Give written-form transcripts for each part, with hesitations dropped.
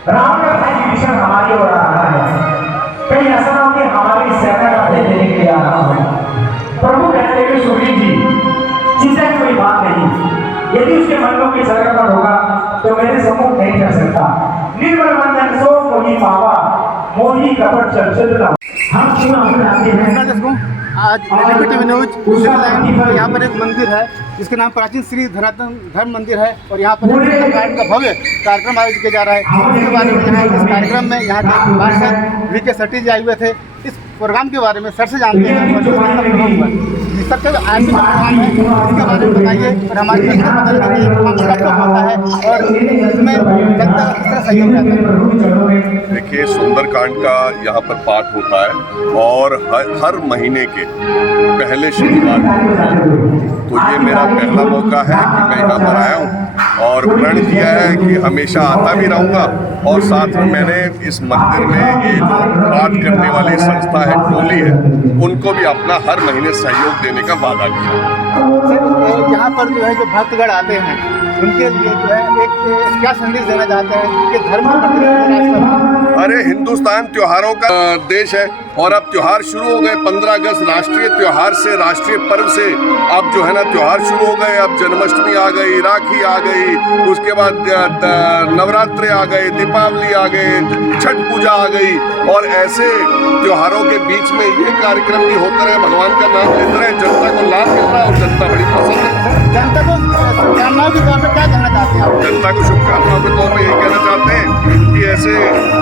राम का भाई विभीषण हमारी ओर आ रहा है, कहीं ऐसा ना हो कि हमारी सेना का भेद देने के लिए आ रहा हो। प्रभु कहते हैं सुग्रीव जी, चिंता की कोई बात नहीं, यदि उसके मन में कोई संकल्प होगा तो मेरे सम्मुख नहीं कर सकता। निर्मल मन सो मोहि पावा, मोहि कपट चंचल। हम क्यों अपने आते हैं आज टिकट विनोद यहाँ पर एक मंदिर है जिसका नाम प्राचीन श्री धर्म मंदिर है और यहाँ पर एक का भव्य कार्यक्रम आयोजित किया जा रहा है। इसके बारे में यहाँ इस कार्यक्रम में यहाँ के पार्षद वी के सटी जी आए हुए थे। इस प्रोग्राम के बारे में सर से जानते हैं सबसे आज का प्रोग्राम है इसके बारे में बताइए और हमारे प्रोग्राम होता है और इसमें जनता किस तरह सहयोग रहता है। देखिए, सुंदरकांड का यहाँ पर पाठ होता है और हर महीने के पहले शनिवार को, तो ये मेरा पहला मौका है कि मैं यहाँ पर आया हूँ और प्रण किया है कि हमेशा आता भी रहूँगा। और साथ में मैंने इस मंदिर में ये जो पाठ करने वाली संस्था है टोली है, उनको भी अपना हर महीने सहयोग देने का वादा किया। यहाँ पर जो है जो भक्तगण आते हैं उनके लिए जो है एक क्या संदेश देना चाहते हैं कि धर्म। अरे, हिंदुस्तान त्योहारों का देश है और अब त्योहार शुरू हो गए। 15 अगस्त राष्ट्रीय त्योहार से, राष्ट्रीय पर्व से अब जो है ना त्योहार शुरू हो गए। अब जन्माष्टमी आ गई, राखी आ गई, उसके बाद नवरात्रि आ गए, दीपावली आ गए, छठ पूजा आ गई। और ऐसे त्योहारों के बीच में ये कार्यक्रम भी होते रहे, भगवान का नाम लेते रहे, जनता को लाभ मिल रहा है और जनता बड़ी पसंद है। जनता को शुभकामनाओं के तौर पर क्या कहना चाहते हैं आप? जनता को शुभकामनाओं के तौर पर यही कहना चाहते हैं कि ऐसे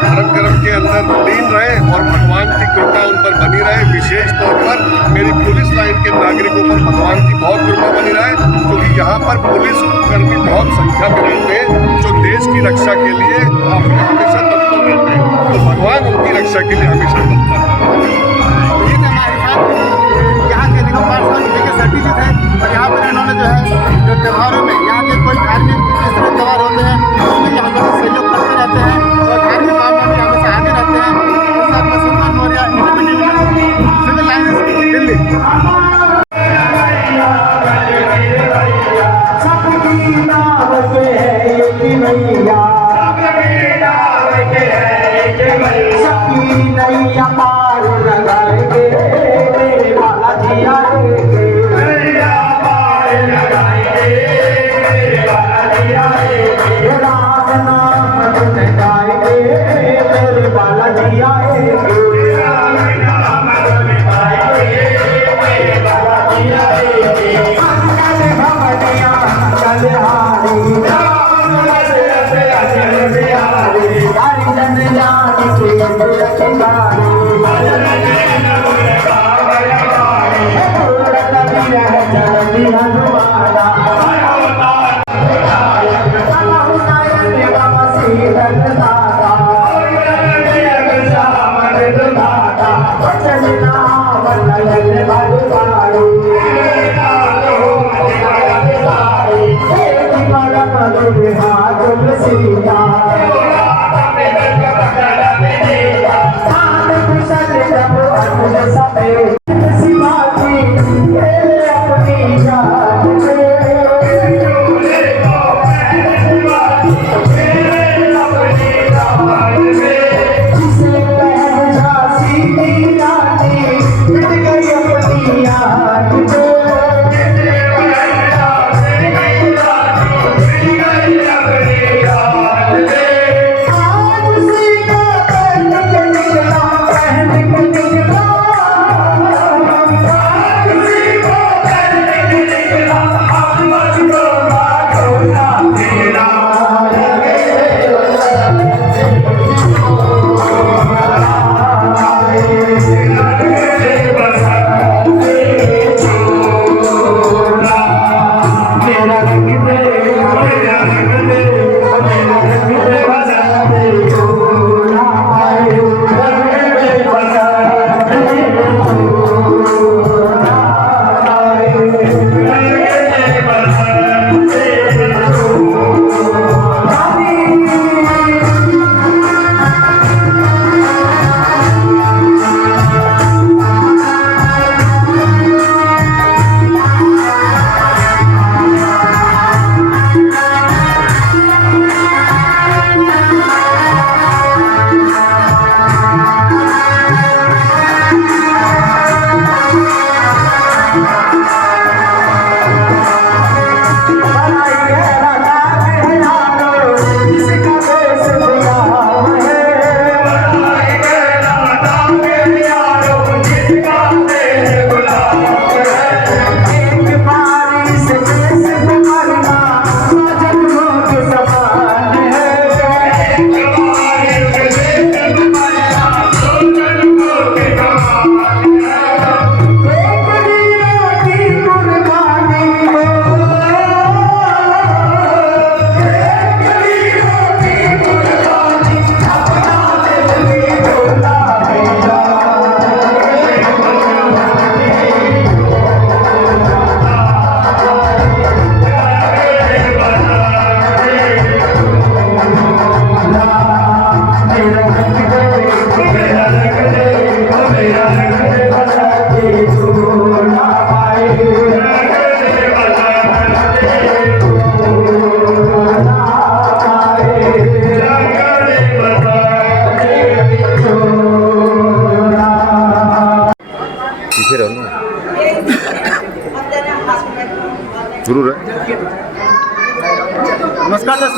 धर्म के अंदर लीन रहे और भगवान की कृपा उन पर बनी रहे। विशेष तौर पर मेरी पुलिस लाइन के नागरिकों पर भगवान की बहुत कृपा बनी रहे, क्योंकि यहाँ पर पुलिस कर्मी बहुत संख्या में रहते हैं जो देश की रक्षा के लिए हमेशा तत्पर रहते हैं। तो भगवान उनकी रक्षा के लिए हमेशा तत्पर है। यहाँ के निगम पार्षद वी सटी जी थे और यहाँ पर इन्होंने जो है जो त्योहारों में यहाँ के कोई धार्मिक जिस तरह त्यौहार होते हैं उसमें यहाँ पर सहयोग करते रहते हैं और धार्मिक काम में भी हमेशा आगे रहते हैं। मुसलमान मौर्य सिविल लाइन्स दिल्ली। सीता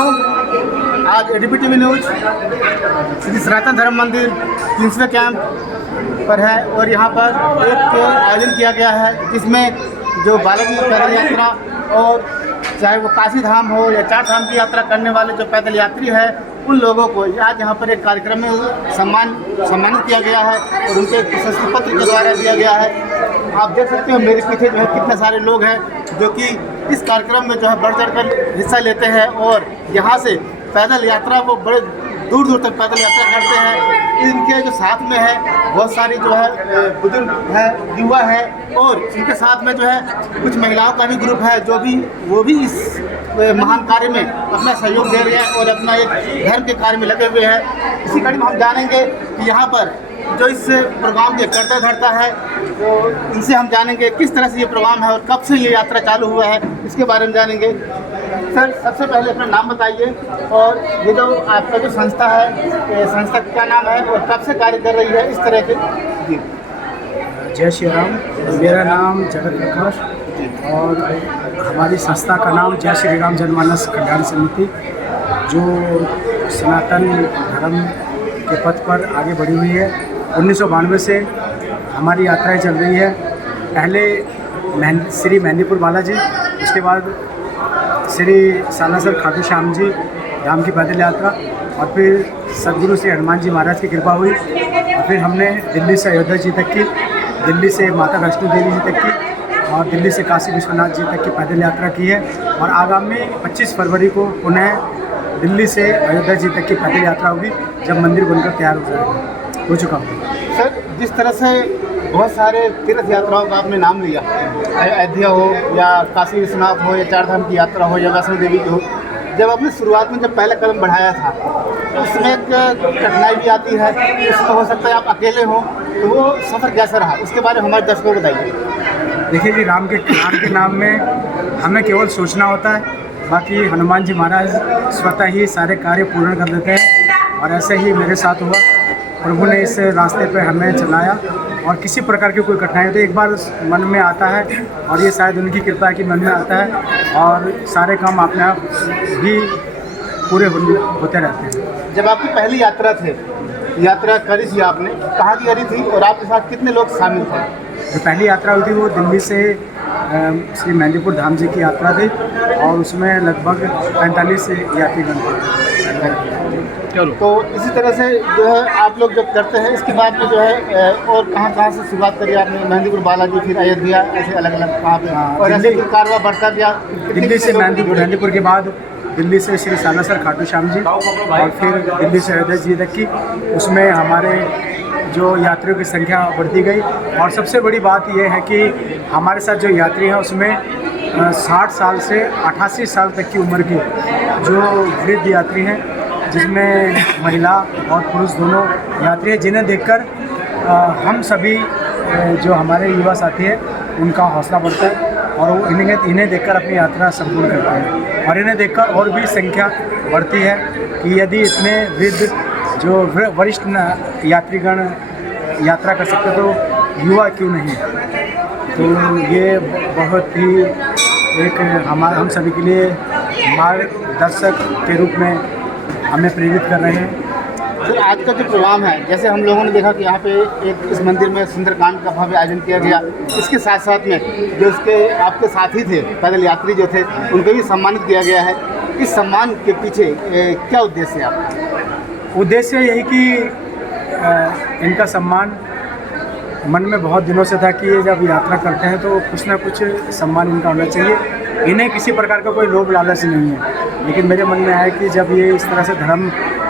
दोस्तों, आज ADP-TV न्यूज श्री सनातन धर्म मंदिर किंग्सवे कैंप पर है और यहाँ पर एक आयोजन किया गया है जिसमें जो बालक पैदल यात्रा और चाहे वो काशी धाम हो या चार धाम की यात्रा करने वाले जो पैदल यात्री है उन लोगों को आज यहाँ पर एक कार्यक्रम में सम्मानित किया गया है और उनके एक प्रशस्ति पत्र के द्वारा दिया गया है। आप देख सकते हो मेरे पीछे जो है कितने सारे लोग हैं जो कि इस कार्यक्रम में जो है बढ़ चढ़ कर हिस्सा लेते हैं और यहाँ से पैदल यात्रा वो बड़े दूर दूर तक पैदल यात्रा करते हैं। इनके जो साथ में है बहुत सारी जो है बुजुर्ग है, युवा है और इनके साथ में जो है कुछ महिलाओं का भी ग्रुप है जो भी वो भी इस महान कार्य में अपना सहयोग दे रहे हैं और अपना एक धर्म के कार्य में लगे हुए हैं। इसी कड़ी में हम जानेंगे कि यहाँ पर जो इस प्रोग्राम के करता धरता है तो इनसे हम जानेंगे किस तरह से ये प्रोग्राम है और कब से ये यात्रा चालू हुआ है इसके बारे में जानेंगे। सर, सबसे पहले अपना नाम बताइए और ये जो आपका जो संस्था है संस्था का क्या नाम है और कब से कार्य कर रही है इस तरह के। जी, जय श्री राम। मेरा नाम जगत प्रकाश और हमारी संस्था का नाम जय श्री राम जनमानस कल्याण समिति जो सनातन धर्म के पथ पर आगे बढ़ी हुई है। 1992 से हमारी यात्राएं चल रही है। पहले श्री मेहंदीपुर बालाजी, उसके बाद श्री सालासर खाटू श्याम जी धाम की पैदल यात्रा और फिर सदगुरु श्री हनुमान जी महाराज की कृपा हुई और फिर हमने दिल्ली से अयोध्या जी तक की, दिल्ली से माता वैष्णो देवी जी तक की और दिल्ली से काशी विश्वनाथ जी तक की पैदल यात्रा की है और आगामी 25 फरवरी को पुनः दिल्ली से अयोध्या जी तक की पैदल यात्रा होगी जब मंदिर बनकर तैयार हो चुका होगा। सर, जिस तरह से बहुत सारे तीर्थ यात्राओं का आपने नाम लिया, अयोध्या हो या काशी विश्वनाथ हो या चार धाम की यात्रा हो या वैष्णो देवी की हो, जब आपने शुरुआत में जब पहला कदम बढ़ाया था उसमें एक कठिनाई भी आती है, उसमें हो सकता है आप अकेले हो, तो वो सफ़र कैसा रहा उसके बारे में हमारे दर्शकों को बताइए। देखिए जी, राम के नाम में हमें केवल सोचना होता है, बाकी हनुमान जी महाराज स्वतः ही सारे कार्य पूर्ण कर देते हैं और ऐसे ही मेरे साथ हुआ। प्रभु ने इस रास्ते पर हमें चलाया और किसी प्रकार की कोई कठिनाई तो एक बार मन में आता है और ये शायद उनकी कृपा है कि मन में आता है और सारे काम अपने आप भी पूरे होते रहते हैं। जब आपकी पहली यात्रा करी थी आपने, कहाँ की करी थी और आपके साथ कितने लोग शामिल थे? जो पहली यात्रा हुई थी वो दिल्ली से श्री मेहंदीपुर धाम जी की यात्रा थी और उसमें लगभग 45 यात्रीगण थे। तो इसी तरह से जो है आप लोग जब करते हैं इसके बाद में जो है और कहाँ से शुरुआत करी आपने? मेहंदीपुर बालाजी, फिर अयोध्या, ऐसे अलग अलग कहाँ पे? और ऐसे कारवा बढ़ता गया? दिल्ली से मेहंदीपुर के बाद दिल्ली से श्री सालासर खाटू श्याम जी और फिर दिल्ली से अयोध्या जी तक की, उसमें हमारे जो यात्रियों की संख्या बढ़ती गई और सबसे बड़ी बात यह है कि हमारे साथ जो यात्री हैं उसमें 60 साल से 88 साल तक की उम्र के जो वृद्ध यात्री हैं, जिसमें महिला और पुरुष दोनों यात्री हैं, जिन्हें देखकर हम सभी जो हमारे युवा साथी हैं उनका हौसला बढ़ता है और वो इन्हें देखकर अपनी यात्रा संपूर्ण करते हैं और इन्हें देखकर और भी संख्या बढ़ती है कि यदि इतने वृद्ध जो वरिष्ठ यात्रीगण यात्रा कर सकते तो युवा क्यों नहीं। तो ये बहुत ही एक हम सभी के लिए मार्गदर्शक के रूप में हमें प्रेरित कर रहे हैं। सर, आज का जो प्रोग्राम है, जैसे हम लोगों ने देखा कि यहाँ पे एक इस मंदिर में सुंदरकांड का भव्य आयोजन किया गया, इसके साथ साथ में जो इसके आपके साथी थे पैदल यात्री जो थे उनको भी सम्मानित किया गया है। इस सम्मान के पीछे क्या उद्देश्य है आपका? उद्देश्य यही कि इनका सम्मान मन में बहुत दिनों से था कि ये जब यात्रा करते हैं तो कुछ ना कुछ सम्मान इनका होना चाहिए। इन्हें किसी प्रकार का कोई लोभ लालच नहीं है, लेकिन मेरे मन में है कि जब ये इस तरह से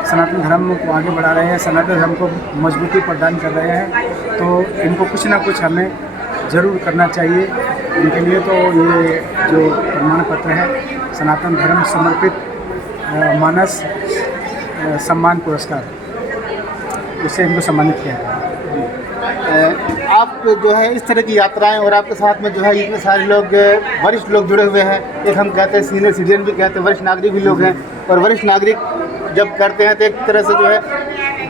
सनातन धर्म को आगे बढ़ा रहे हैं, सनातन धर्म को मजबूती प्रदान कर रहे हैं, तो इनको कुछ ना कुछ हमें ज़रूर करना चाहिए इनके लिए। तो ये जो प्रमाण पत्र है सनातन धर्म समर्पित मानस सम्मान पुरस्कार, उससे इनको सम्मानित किया है। आप जो है इस तरह की यात्राएं और आपके साथ में जो है इतने सारे लोग वरिष्ठ लोग जुड़े हुए हैं, एक हम कहते हैं सीनियर सिटीजन भी कहते हैं, वरिष्ठ नागरिक भी लोग हैं। और वरिष्ठ नागरिक जब करते हैं तो एक तरह से जो है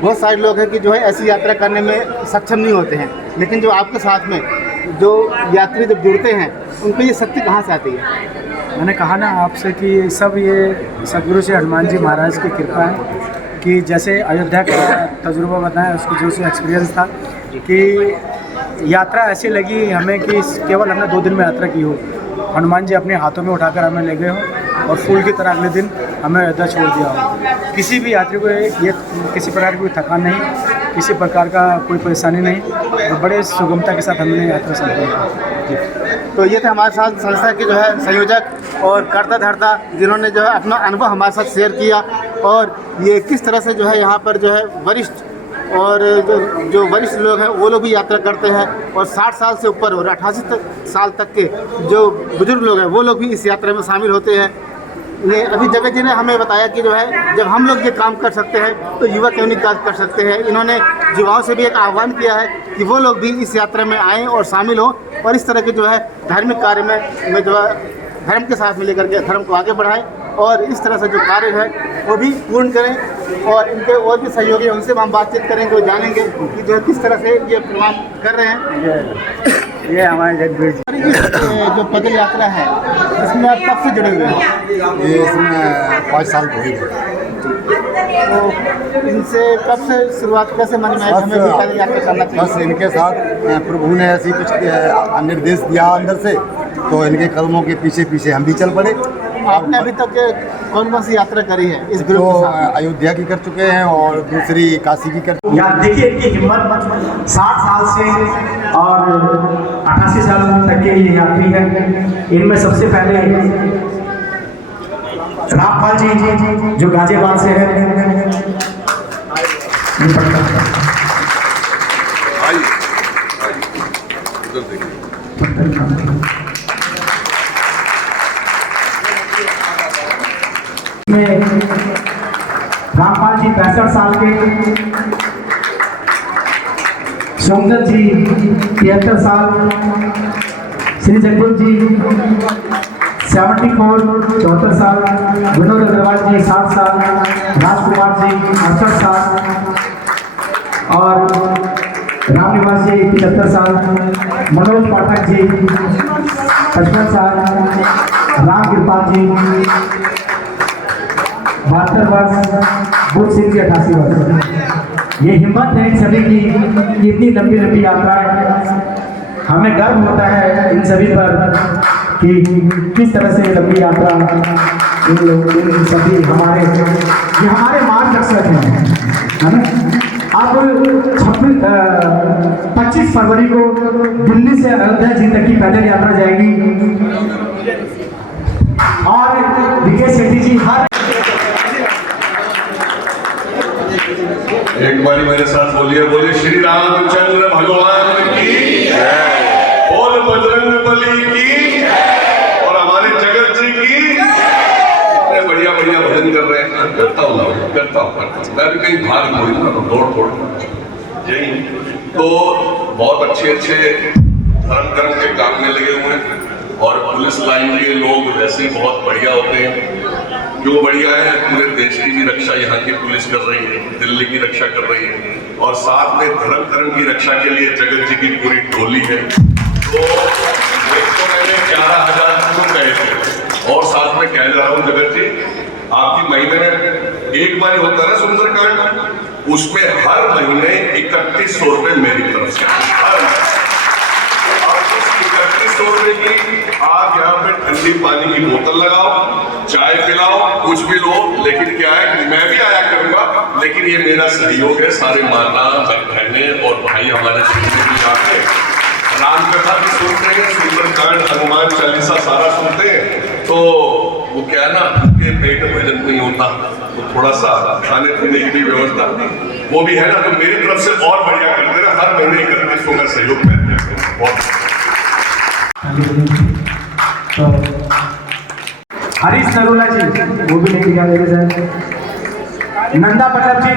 बहुत सारे लोग हैं कि जो है ऐसी यात्रा करने में सक्षम नहीं होते हैं, लेकिन जो आपके साथ में जो यात्री जब जुड़ते हैं उनको ये शक्ति कहाँ से आती है? मैंने कहा ना आपसे कि सब ये सदगुरु श्री हनुमान जी महाराज की कृपा है कि जैसे अयोध्या का तजुर्बा बताया, उसको जो से एक्सपीरियंस था कि यात्रा ऐसी लगी हमें कि केवल हमने 2 दिन में यात्रा की हो, हनुमान जी अपने हाथों में उठाकर हमें ले गए हो और फूल की तरह अगले दिन हमें अयोध्या छोड़ दिया हो। किसी भी यात्री को ये किसी प्रकार की कोई थकान नहीं, किसी प्रकार का कोई परेशानी नहीं, और बड़े सुगमता के साथ हमने यात्रा संपन्न की। तो ये थे हमारे साथ संस्था के जो है संयोजक और कर्ता धर्ता, जिन्होंने जो है अपना अनुभव हमारे साथ शेयर किया और ये किस तरह से जो है यहाँ पर जो है वरिष्ठ और जो वरिष्ठ लोग हैं वो लोग भी यात्रा करते हैं और 60 साल से ऊपर और 88 साल तक के जो बुजुर्ग लोग हैं वो लोग भी इस यात्रा में शामिल होते हैं। ये अभी जगत जी ने हमें बताया कि जो है जब हम लोग ये काम कर सकते हैं तो युवा क्यों नहीं कर सकते हैं। इन्होंने युवाओं से भी एक आह्वान किया है कि वो लोग भी इस यात्रा में आएँ और शामिल हों और इस तरह के जो है धार्मिक कार्य में जो है धर्म के साथ में लेकर के धर्म को आगे बढ़ाएं और इस तरह से जो कार्य है वो भी पूर्ण करें। और इनके और भी सहयोगी हैं, उनसे हम बातचीत करेंगे और जानेंगे कि जो है किस तरह से ये प्रोग्राम कर रहे हैं। ये हमारे जगदीश जी जो पैदल यात्रा है इसमें आप कब से जुड़े हुए हैं? ये इसमें 5 साल हो गए। तो इनसे कब से शुरुआत, कैसे मन में आया कि हमें भी पैदल यात्रा करना चाहिए? बस इनके साथ प्रभु ने ऐसी कुछ निर्देश दिया अंदर से, तो इनके कदमों के पीछे पीछे हम भी चल पड़े। आपने अभी तक कौन कौन सी यात्रा करी है इस ग्रुप तो के साथ? अयोध्या की कर चुके हैं और दूसरी काशी की कर चुके हैं। या देखिए इनकी हिम्मत 60 साल से और 88 साल तक के ये यात्री हैं। इनमें सबसे पहले रामपाल जी जो गाजियाबाद से हैं। आइए उधर देखिए। रामपाल जी 65 साल के, सोमदत्त जी 73 साल, श्री जगदीश जी 74 साल, विनोद अग्रवाल जी 60 साल, राजकुमार जी 68 साल और रामनिवास जी 75 साल, मनोज पाठक जी 55 साल, राम कृपाल जी 72 वर्ष, बुद्ध सिंह जी 88 वर्ष। ये हिम्मत है इन सभी की, इतनी लंबी लंबी यात्राएं। हमें गर्व होता है इन सभी पर कि किस तरह से लंबी यात्रा इन लोग इन सभी हमारे मार्गदर्शक हैं, है ना। अब 25 फरवरी को दिल्ली से अयोध्या जी तक की पैदल यात्रा जाएगी और विजय सेठी जी हर एक बारी मेरे साथ बोलिए, बोलिए श्री रामचंद्र भगवान की जय, बोल बजरंग बली की जय और हमारे जगत जी की जय। बढ़िया बढ़िया भजन कर रहे हैं, करता हूँ मैं भी कहीं भाग थोड़ी ना दौड़ यही। तो बहुत अच्छे धर्म के काम में लगे हुए हैं और पुलिस लाइन के लोग वैसे बहुत बढ़िया होते हैं। जो बढ़िया है, पूरे देश की भी रक्षा यहाँ की पुलिस कर रही है, दिल्ली की रक्षा कर रही है और साथ में धर्म की रक्षा के लिए जगत जी की पूरी टोली है। तो मैंने 11,000 क्यों कहे थे और साथ में कह रहा हूँ जगत जी, आपकी महीने में एक बार होता है ना सुंदरकांड, उसमें हर महीने 3100 रुपये मेरी तरफ से। 3100 रुपये की आप यहाँ पे ठंडी पानी की बोतल लगाओ, चाय पिलाओ, कुछ भी लो, लेकिन क्या है कि मैं भी आया करूंगा, लेकिन ये मेरा सहयोग है। सारे माता बहनें और भाई हमारे सुनने भी आते हैं, राम कथा भी सुनते हैं, सुंदरकांड हनुमान चालीसा सारा सुनते हैं। तो वो क्या है ना, उनके पेट भजन नहीं होता, तो थोड़ा सा खाने पीने की भी व्यवस्था वो भी है ना। तो मेरी तरफ से और बढ़िया कर देना, हर महीने 3100 का सहयोग करते हैं। तो हरीश नरूला जी वो भी लेके जा रहे हैं। नंदा पल्लभ जी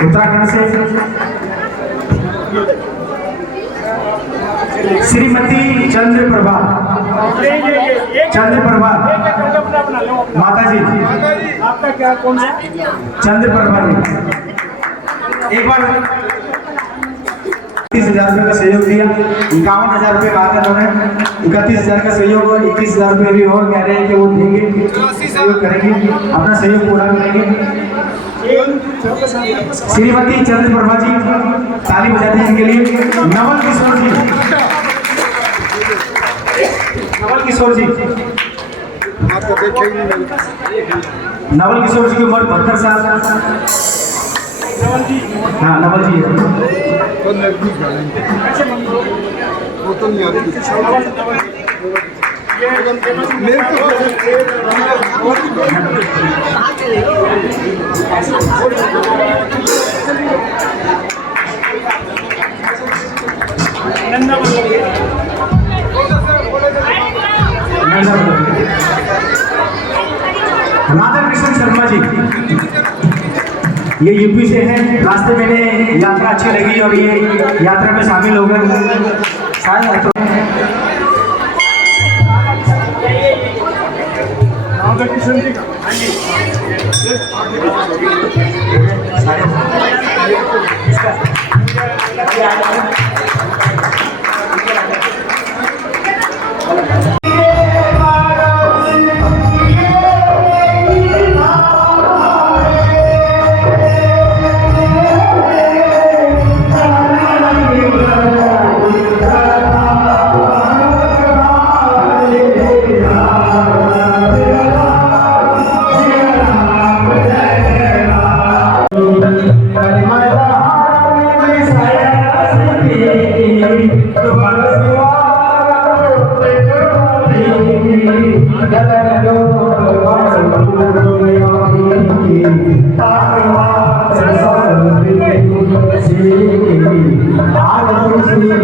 उत्तराखंड से। श्रीमती चंद्रप्रभा माता जी, आपका क्या कौन सा चंद्रप्रभा जी एक बार 30,000 रुपये का सहयोग दिया, 51,000 रुपये कहा था उन्होंने, 31,000 का सहयोग और 21,000 रुपये भी और कह रहे हैं कि वो देंगे, सहयोग करेंगे, अपना सहयोग पूरा करेंगे। श्रीमती चंद्र प्रभा जी, ताली बजाते हैं इनके लिए। नवल किशोर जी, नवल किशोर जी, नवल किशोर जी की उम्र 72 साल। हाँ नवल जी राधा कृष्ण शर्मा जी, ये यूपी से हैं। रास्ते में इन्हें यात्रा अच्छी लगी और ये यात्रा में शामिल हो गए। राधा कृष्ण जी का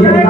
जय